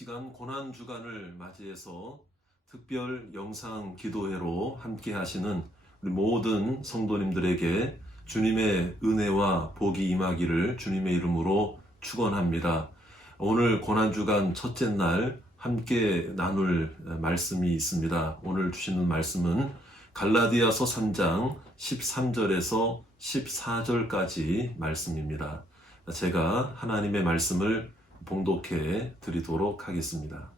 시간 고난주간을 맞이해서 특별 영상 기도회로 함께 하시는 우리 모든 성도님들에게 주님의 은혜와 복이 임하기를 주님의 이름으로 축원합니다. 오늘 고난주간 첫째 날 함께 나눌 말씀이 있습니다. 오늘 주시는 말씀은 갈라디아서 3장 13절에서 14절까지 말씀입니다. 제가 하나님의 말씀을 봉독해 드리도록 하겠습니다.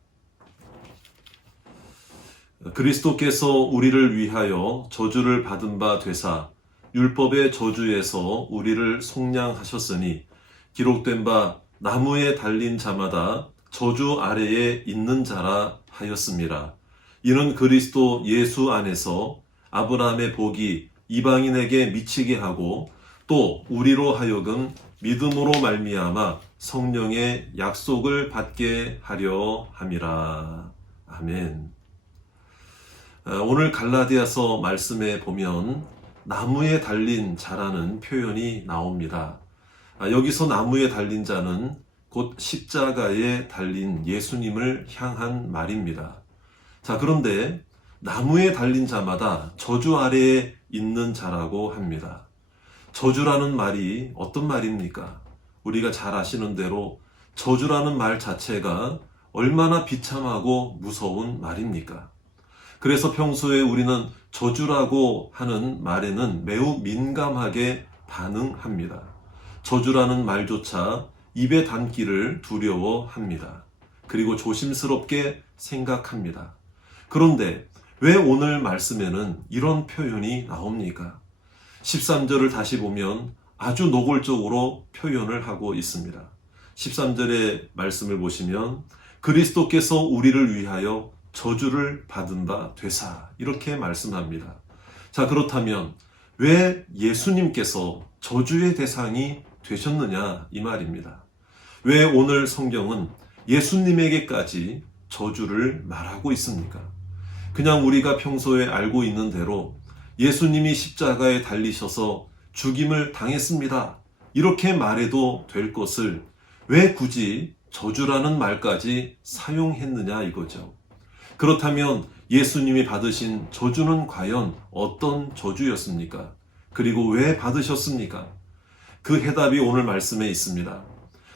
그리스도께서 우리를 위하여 저주를 받은 바 되사 율법의 저주에서 우리를 속량하셨으니 기록된 바 나무에 달린 자마다 저주 아래에 있는 자라 하였습니다. 이는 그리스도 예수 안에서 아브라함의 복이 이방인에게 미치게 하고 또 우리로 하여금 믿음으로 말미암아 성령의 약속을 받게 하려 함이라. 아멘. 오늘 갈라디아서 말씀에 보면 나무에 달린 자라는 표현이 나옵니다. 여기서 나무에 달린 자는 곧 십자가에 달린 예수님을 향한 말입니다. 자, 그런데 나무에 달린 자마다 저주 아래에 있는 자라고 합니다. 저주라는 말이 어떤 말입니까? 우리가 잘 아시는 대로 저주라는 말 자체가 얼마나 비참하고 무서운 말입니까? 그래서 평소에 우리는 저주라고 하는 말에는 매우 민감하게 반응합니다. 저주라는 말조차 입에 담기를 두려워합니다. 그리고 조심스럽게 생각합니다. 그런데 왜 오늘 말씀에는 이런 표현이 나옵니까? 13절을 다시 보면 아주 노골적으로 표현을 하고 있습니다. 13절의 말씀을 보시면 그리스도께서 우리를 위하여 저주를 받은 바 되사 이렇게 말씀합니다. 자, 그렇다면 왜 예수님께서 저주의 대상이 되셨느냐 이 말입니다. 왜 오늘 성경은 예수님에게까지 저주를 말하고 있습니까? 그냥 우리가 평소에 알고 있는 대로 예수님이 십자가에 달리셔서 죽임을 당했습니다. 이렇게 말해도 될 것을 왜 굳이 저주라는 말까지 사용했느냐 이거죠. 그렇다면 예수님이 받으신 저주는 과연 어떤 저주였습니까? 그리고 왜 받으셨습니까? 그 해답이 오늘 말씀에 있습니다.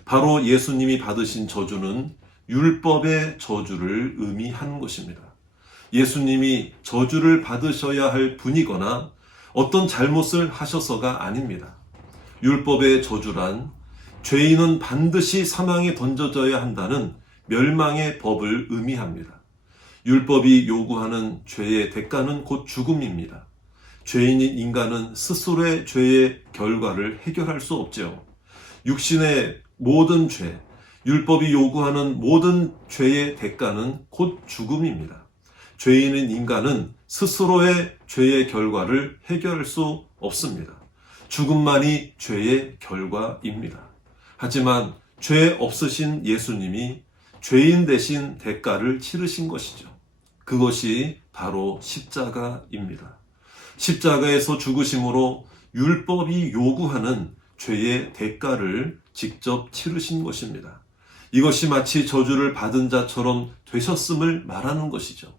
바로 예수님이 받으신 저주는 율법의 저주를 의미하는 것입니다. 예수님이 저주를 받으셔야 할 분이거나 어떤 잘못을 하셔서가 아닙니다. 율법의 저주란 죄인은 반드시 사망에 던져져야 한다는 멸망의 법을 의미합니다. 율법이 요구하는 죄의 대가는 곧 죽음입니다. 죄인인 인간은 스스로의 죄의 결과를 해결할 수 없죠. 육신의 모든 죄, 율법이 요구하는 모든 죄의 대가는 곧 죽음입니다. 죄인인 인간은 스스로의 죄의 결과를 해결할 수 없습니다. 죽음만이 죄의 결과입니다. 하지만 죄 없으신 예수님이 죄인 대신 대가를 치르신 것이죠. 그것이 바로 십자가입니다. 십자가에서 죽으심으로 율법이 요구하는 죄의 대가를 직접 치르신 것입니다. 이것이 마치 저주를 받은 자처럼 되셨음을 말하는 것이죠.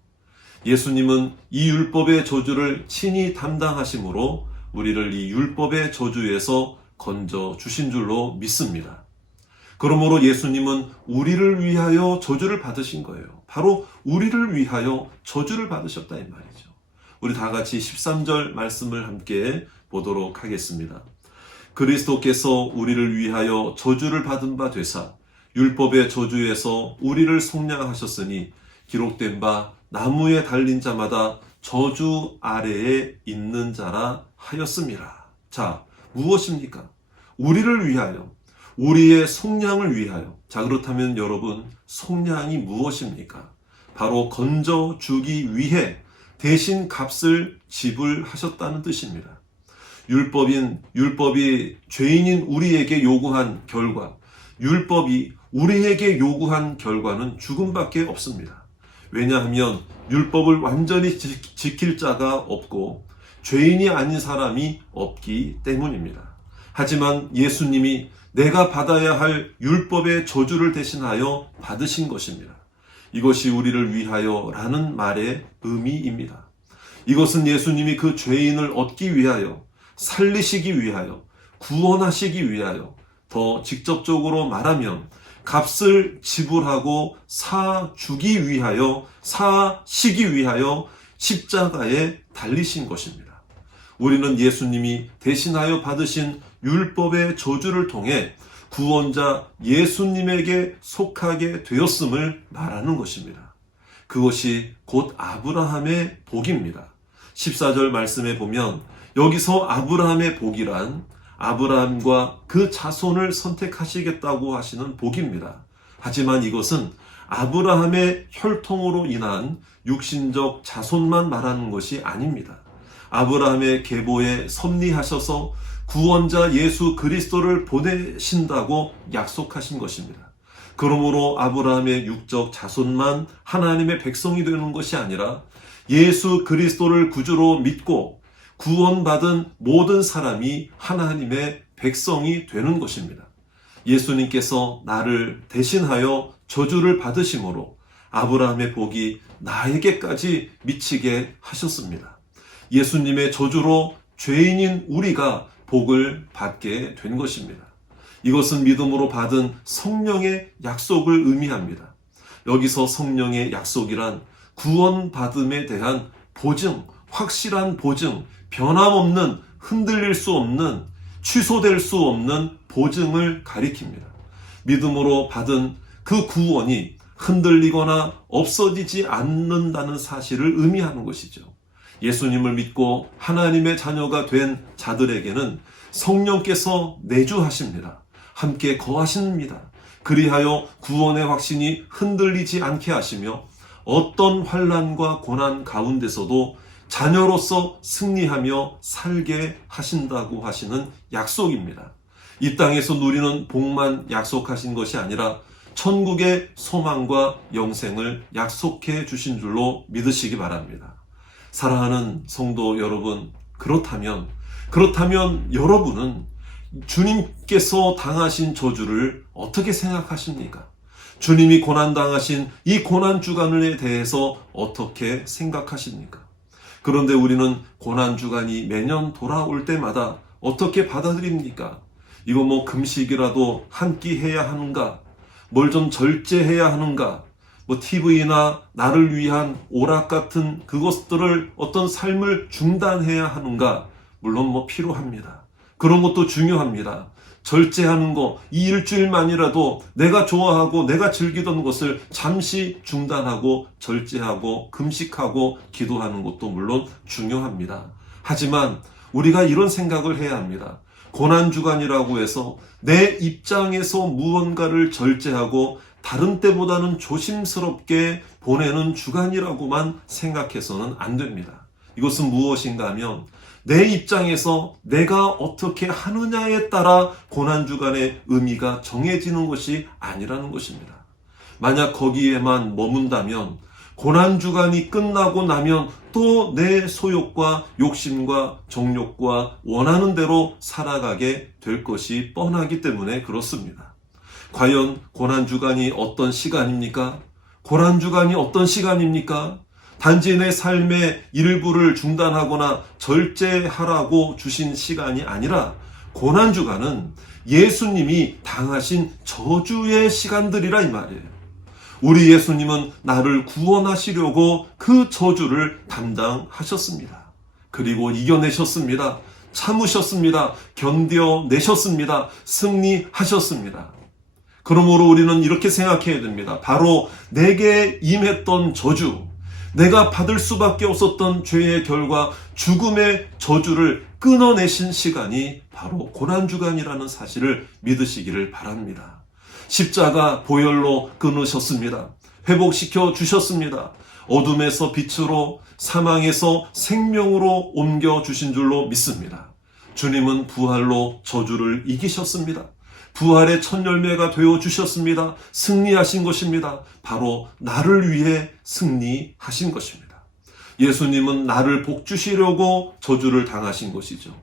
예수님은 이 율법의 저주를 친히 담당하심으로 우리를 이 율법의 저주에서 건져 주신 줄로 믿습니다. 그러므로 예수님은 우리를 위하여 저주를 받으신 거예요. 바로 우리를 위하여 저주를 받으셨다 이 말이죠. 우리 다 같이 13절 말씀을 함께 보도록 하겠습니다. 그리스도께서 우리를 위하여 저주를 받은 바 되사 율법의 저주에서 우리를 속량하셨으니 기록된 바 나무에 달린 자마다 저주 아래에 있는 자라 하였음이라. 자, 무엇입니까? 우리를 위하여, 우리의 속량을 위하여. 자, 그렇다면 여러분, 속량이 무엇입니까? 바로 건져주기 위해 대신 값을 지불하셨다는 뜻입니다. 율법이 죄인인 우리에게 요구한 결과, 율법이 우리에게 요구한 결과는 죽음밖에 없습니다. 왜냐하면 율법을 완전히 지킬 자가 없고 죄인이 아닌 사람이 없기 때문입니다. 하지만 예수님이 내가 받아야 할 율법의 저주를 대신하여 받으신 것입니다. 이것이 우리를 위하여 라는 말의 의미입니다. 이것은 예수님이 그 죄인을 얻기 위하여, 살리시기 위하여, 구원하시기 위하여, 더 직접적으로 말하면 값을 지불하고 사주기 위하여, 사시기 위하여 십자가에 달리신 것입니다. 우리는 예수님이 대신하여 받으신 율법의 저주를 통해 구원자 예수님에게 속하게 되었음을 말하는 것입니다. 그것이 곧 아브라함의 복입니다. 14절 말씀에 보면 여기서 아브라함의 복이란 아브라함과 그 자손을 선택하시겠다고 하시는 복입니다. 하지만 이것은 아브라함의 혈통으로 인한 육신적 자손만 말하는 것이 아닙니다. 아브라함의 계보에 섭리하셔서 구원자 예수 그리스도를 보내신다고 약속하신 것입니다. 그러므로 아브라함의 육적 자손만 하나님의 백성이 되는 것이 아니라 예수 그리스도를 구주로 믿고 구원받은 모든 사람이 하나님의 백성이 되는 것입니다. 예수님께서 나를 대신하여 저주를 받으심으로 아브라함의 복이 나에게까지 미치게 하셨습니다. 예수님의 저주로 죄인인 우리가 복을 받게 된 것입니다. 이것은 믿음으로 받은 성령의 약속을 의미합니다. 여기서 성령의 약속이란 구원받음에 대한 보증, 확실한 보증, 변함없는, 흔들릴 수 없는, 취소될 수 없는 보증을 가리킵니다. 믿음으로 받은 그 구원이 흔들리거나 없어지지 않는다는 사실을 의미하는 것이죠. 예수님을 믿고 하나님의 자녀가 된 자들에게는 성령께서 내주하십니다. 함께 거하십니다. 그리하여 구원의 확신이 흔들리지 않게 하시며 어떤 환난과 고난 가운데서도 자녀로서 승리하며 살게 하신다고 하시는 약속입니다. 이 땅에서 누리는 복만 약속하신 것이 아니라 천국의 소망과 영생을 약속해 주신 줄로 믿으시기 바랍니다. 사랑하는 성도 여러분, 그렇다면 여러분은 주님께서 당하신 저주를 어떻게 생각하십니까? 주님이 고난당하신 이 고난주간에 대해서 어떻게 생각하십니까? 그런데 우리는 고난주간이 매년 돌아올 때마다 어떻게 받아들입니까? 이거 뭐 금식이라도 한 끼 해야 하는가? 뭘 좀 절제해야 하는가? 뭐 TV나 나를 위한 오락 같은 그것들을 어떤 삶을 중단해야 하는가? 물론 뭐 필요합니다. 그런 것도 중요합니다. 절제하는 거, 이 일주일만이라도 내가 좋아하고 내가 즐기던 것을 잠시 중단하고 절제하고 금식하고 기도하는 것도 물론 중요합니다. 하지만 우리가 이런 생각을 해야 합니다. 고난주간이라고 해서 내 입장에서 무언가를 절제하고 다른 때보다는 조심스럽게 보내는 주간이라고만 생각해서는 안 됩니다. 이것은 무엇인가 하면 내 입장에서 내가 어떻게 하느냐에 따라 고난주간의 의미가 정해지는 것이 아니라는 것입니다. 만약 거기에만 머문다면 고난주간이 끝나고 나면 또 내 소욕과 욕심과 정욕과 원하는 대로 살아가게 될 것이 뻔하기 때문에 그렇습니다. 과연 고난주간이 어떤 시간입니까? 고난주간이 어떤 시간입니까? 단지 내 삶의 일부를 중단하거나 절제하라고 주신 시간이 아니라 고난주간은 예수님이 당하신 저주의 시간들이라 이 말이에요. 우리 예수님은 나를 구원하시려고 그 저주를 담당하셨습니다. 그리고 이겨내셨습니다. 참으셨습니다. 견뎌내셨습니다. 승리하셨습니다. 그러므로 우리는 이렇게 생각해야 됩니다. 바로 내게 임했던 저주, 내가 받을 수밖에 없었던 죄의 결과 죽음의 저주를 끊어내신 시간이 바로 고난주간이라는 사실을 믿으시기를 바랍니다. 십자가 보혈로 끊으셨습니다. 회복시켜 주셨습니다. 어둠에서 빛으로, 사망에서 생명으로 옮겨주신 줄로 믿습니다. 주님은 부활로 저주를 이기셨습니다. 부활의 첫 열매가 되어주셨습니다. 승리하신 것입니다. 바로 나를 위해 승리하신 것입니다. 예수님은 나를 복주시려고 저주를 당하신 것이죠.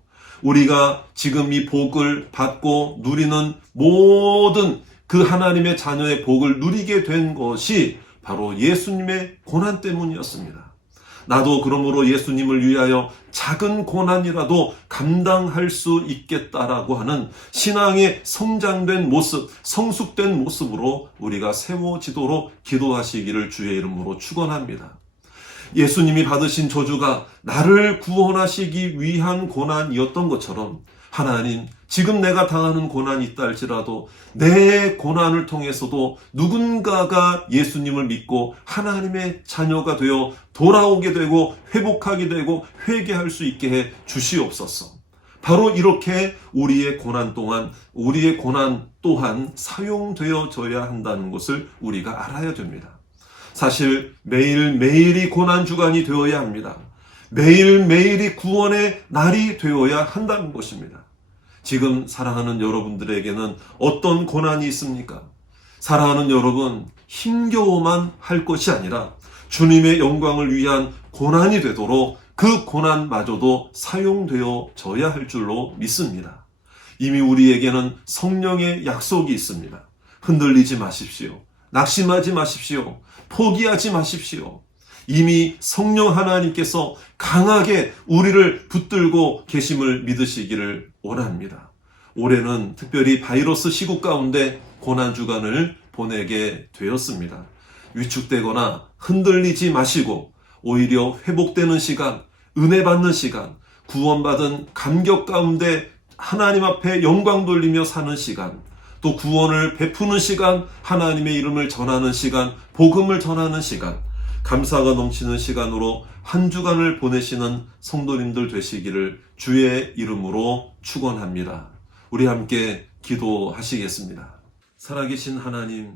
우리가 지금 이 복을 받고 누리는 모든 그 하나님의 자녀의 복을 누리게 된 것이 바로 예수님의 고난 때문이었습니다. 나도 그러므로 예수님을 위하여 작은 고난이라도 감당할 수 있겠다라고 하는 신앙의 성장된 모습, 성숙된 모습으로 우리가 세워지도록 기도하시기를 주의 이름으로 축원합니다. 예수님이 받으신 저주가 나를 구원하시기 위한 고난이었던 것처럼 하나님, 지금 내가 당하는 고난이 있다 할지라도 내 고난을 통해서도 누군가가 예수님을 믿고 하나님의 자녀가 되어 돌아오게 되고 회복하게 되고 회개할 수 있게 해 주시옵소서. 바로 이렇게 우리의 고난 또한 사용되어져야 한다는 것을 우리가 알아야 됩니다. 사실 매일매일이 고난 주간이 되어야 합니다. 매일매일이 구원의 날이 되어야 한다는 것입니다. 지금 사랑하는 여러분들에게는 어떤 고난이 있습니까? 사랑하는 여러분, 힘겨워만 할 것이 아니라 주님의 영광을 위한 고난이 되도록 그 고난마저도 사용되어져야 할 줄로 믿습니다. 이미 우리에게는 성령의 약속이 있습니다. 흔들리지 마십시오. 낙심하지 마십시오. 포기하지 마십시오. 이미 성령 하나님께서 강하게 우리를 붙들고 계심을 믿으시기를 원합니다. 올해는 특별히 바이러스 시국 가운데 고난주간을 보내게 되었습니다. 위축되거나 흔들리지 마시고 오히려 회복되는 시간, 은혜 받는 시간, 구원받은 감격 가운데 하나님 앞에 영광 돌리며 사는 시간, 또 구원을 베푸는 시간, 하나님의 이름을 전하는 시간, 복음을 전하는 시간, 감사가 넘치는 시간으로 한 주간을 보내시는 성도님들 되시기를 주의 이름으로 축원합니다. 우리 함께 기도하시겠습니다. 살아계신 하나님,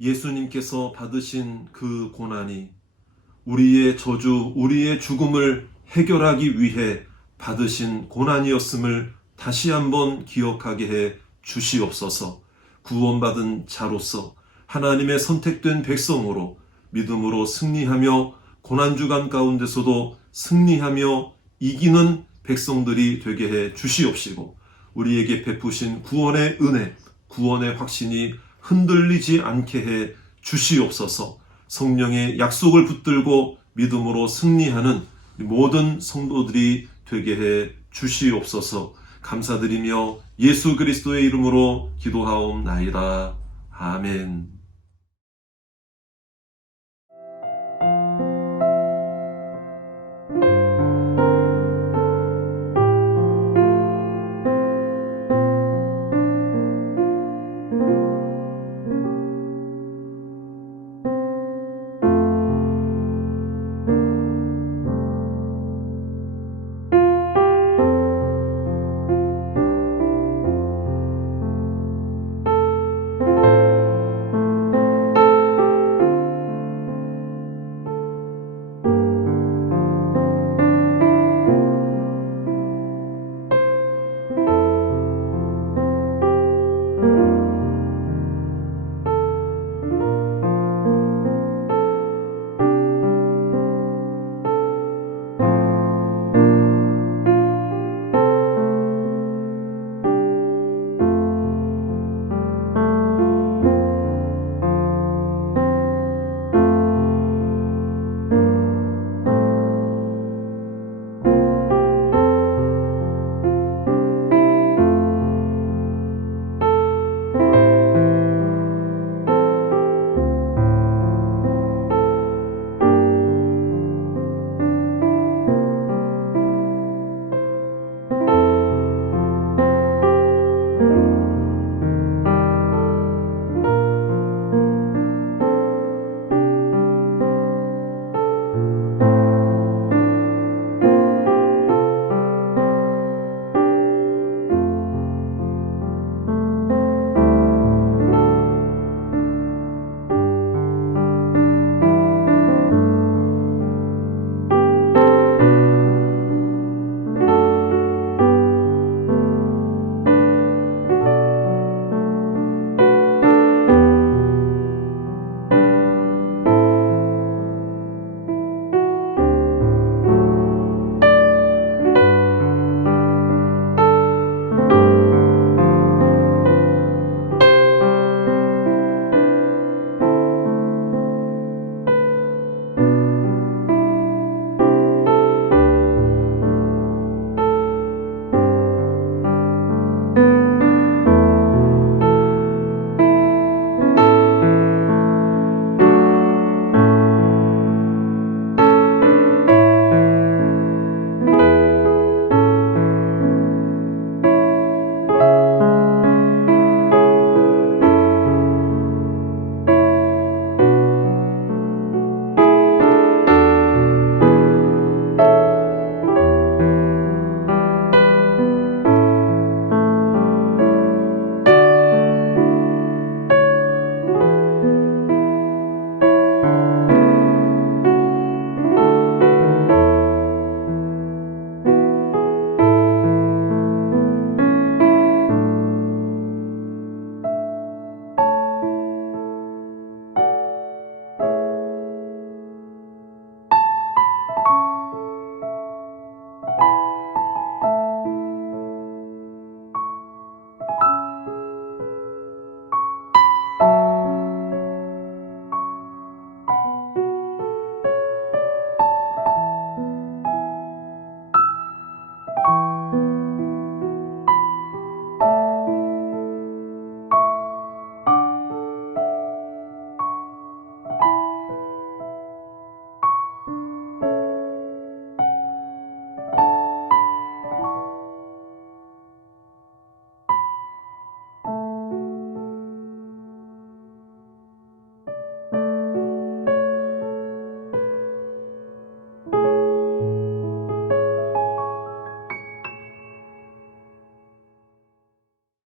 예수님께서 받으신 그 고난이 우리의 저주, 우리의 죽음을 해결하기 위해 받으신 고난이었음을 다시 한번 기억하게 해 주시옵소서. 구원받은 자로서 하나님의 선택된 백성으로 믿음으로 승리하며 고난주간 가운데서도 승리하며 이기는 백성들이 되게 해 주시옵시고, 우리에게 베푸신 구원의 은혜, 구원의 확신이 흔들리지 않게 해 주시옵소서. 성령의 약속을 붙들고 믿음으로 승리하는 모든 성도들이 되게 해 주시옵소서. 감사드리며 예수 그리스도의 이름으로 기도하옵나이다. 아멘.